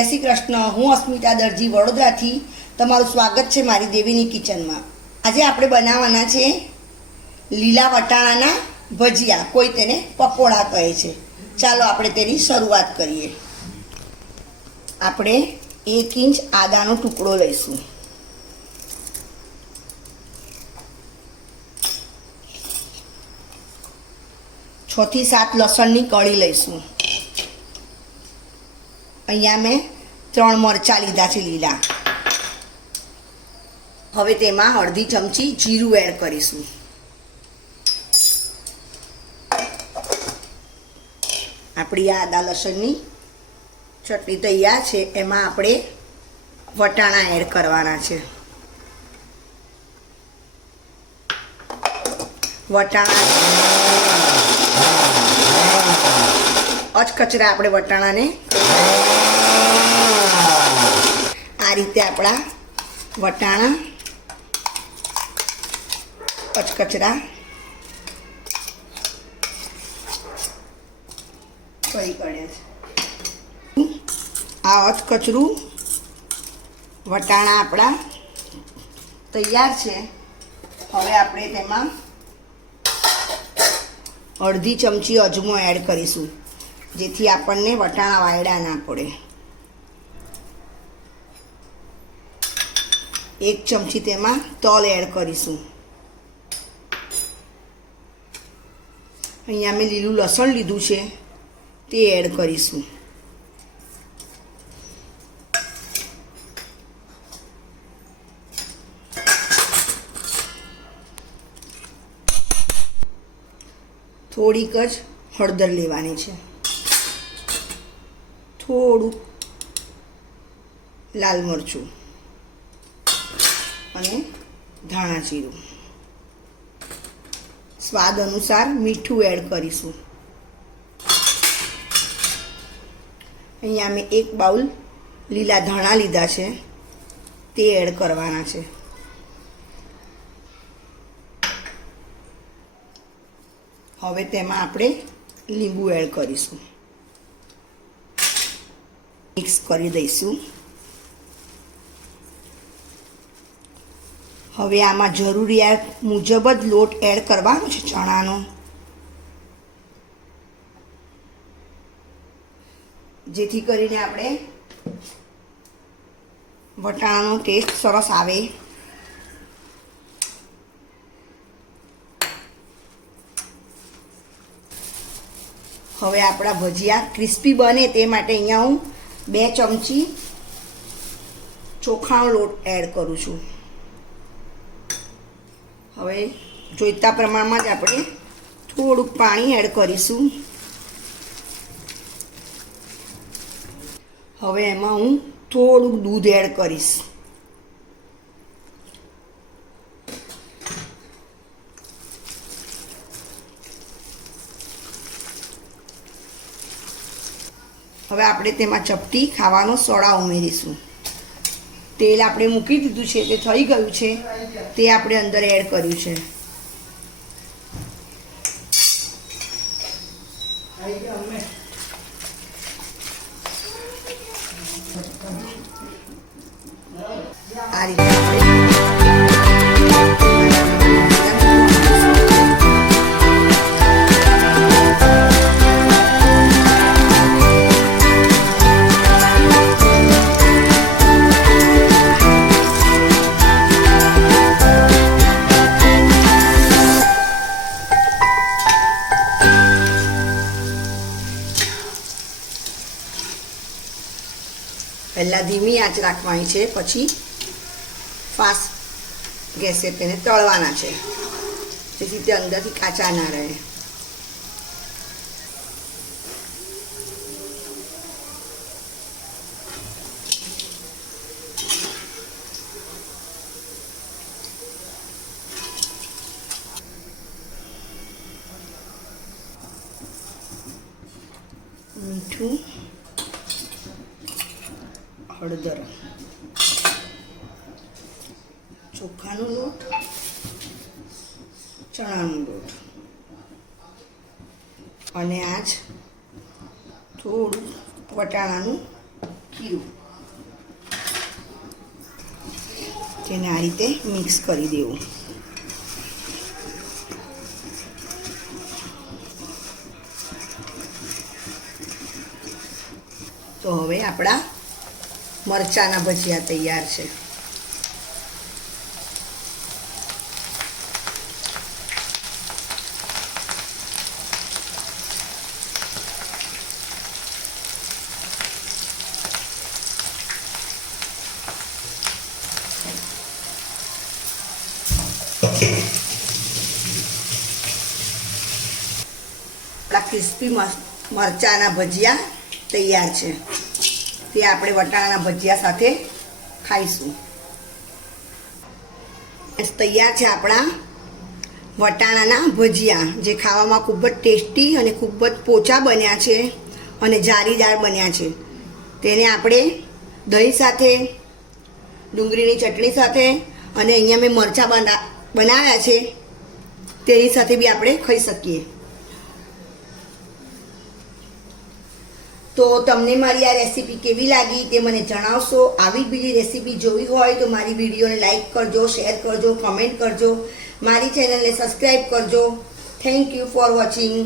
જય શ્રી કૃષ્ણ. હું અસ્મિતા દરજી વડોદરાથી. તમારું સ્વાગત છે મારી દેવીની કિચનમાં. આજે આપણે બનાવવાના છે લીલા વટાણાના ભજીયા. કોઈ તેને પકોડા કહે છે. ચાલો આપણે તેની શરૂઆત કરીએ. આપણે એક ઇંચ આદાનો ટુકડો લઈશું. છથી સાત લસણની કળી લઈશું. અહીંયા મેં ત્રણ મરચાં લીધા છે લીલા. હવે તેમાં અડધી ચમચી જીરું એડ કરીશું. આપણી આ આદા લસણની ચટણી તૈયાર છે, એમાં આપણે વટાણા એડ કરવાના છે. વટાણા અચકચરા આપણે વટાણાને આ રીતે આપણા વટાણા, કચકચરા, કરી કાઢ્યા છે. આ અચકચરું વટાણા આપણા તૈયાર છે. હવે આપણે તેમાં અડધી ચમચી અજમો એડ કરીશું. જેથી આપણને વટાણા વાયડા ના પડે. એક ચમચી તેમાં તલ એડ કરીશું. અહીંયા મેં લીલું લસણ લીધું છે, તે એડ કરીશું. થોડીક જ હળદર લેવાની છે. થોડુંક લાલ મરચું અને ધાણા જીરું. સ્વાદ અનુસાર મીઠું એડ કરીશું. અહીંયા મેં એક બાઉલ લીલા ધાણા લીધા છે. તે એડ કરવાના છે. હવે તેમાં આપણે લીંબુ એડ કરીશું. મિક્સ કરી દઈશું. હવે આમાં જરૂરિયાત મુજબ જ લોટ એડ કરવાનો છે ચણાનો. જેથી કરીને આપણે વટાણાનો ટેસ્ટ સરસ આવે. હવે આપણા ભજીયા ક્રિસ્પી બને તે માટે અહીંયા હું બે ચમચી ચોખાનો લોટ એડ કરું છું. હવે જોઈતા પ્રમાણમાં જ આપણે થોડુંક પાણી એડ કરીશું. હવે એમાં હું થોડુંક દૂધ એડ કરીશ. હવે આપણે તેમાં ચપટી ખાવાનો સોડા ઉમેરીશું. તેલ આપણે મૂકી દીધું છે, તે થઈ ગયું છે, તે આપણે અંદર એડ કર્યું છે. આ રીતે. પહેલાં ધીમી આંચ રાખવાની છે, પછી ફાસ્ટ ગેસે તેને તળવાના છે, જેથી તે અંદરથી કાચા ના રહે. મીઠું હળદર. ચોખાનો લોટ, ચણાનો લોટ. અને આજ થોડું વટાણાનું ખીરું. તેને આ રીતે મિક્સ કરી દેવું. તો હવે આપણા મરચાના ભજીયા તૈયાર છે. ક્રિસ્પી મરચાના ભજીયા તૈયાર છે. તે આપણે વટાણાના ભજીયા સાથે ખાઈશું. તૈયાર છે આપણા વટાણાના ભજીયા, જે ખાવામાં ખૂબ જ ટેસ્ટી અને ખૂબ જ પોચા બન્યા છે અને જારીદાર બન્યા છે. તેને આપણે દહીં સાથે, ડુંગળીની ચટણી સાથે અને અહીંયા મેં મરચાં બના, બનાવ્યા છે. તેની સાથે બી આપણે ખાઈ શકીએ. તો તમને મારી આ રેસીપી કેવી લાગી તે મને જણાવશો. આવી બીજી રેસીપી જોવી હોય તો મારી વિડીયોને લાઇક કરજો શેર કરજો કમેન્ટ કરજો. મારી ચેનલને સબસ્ક્રાઈબ કરજો. Thank you for watching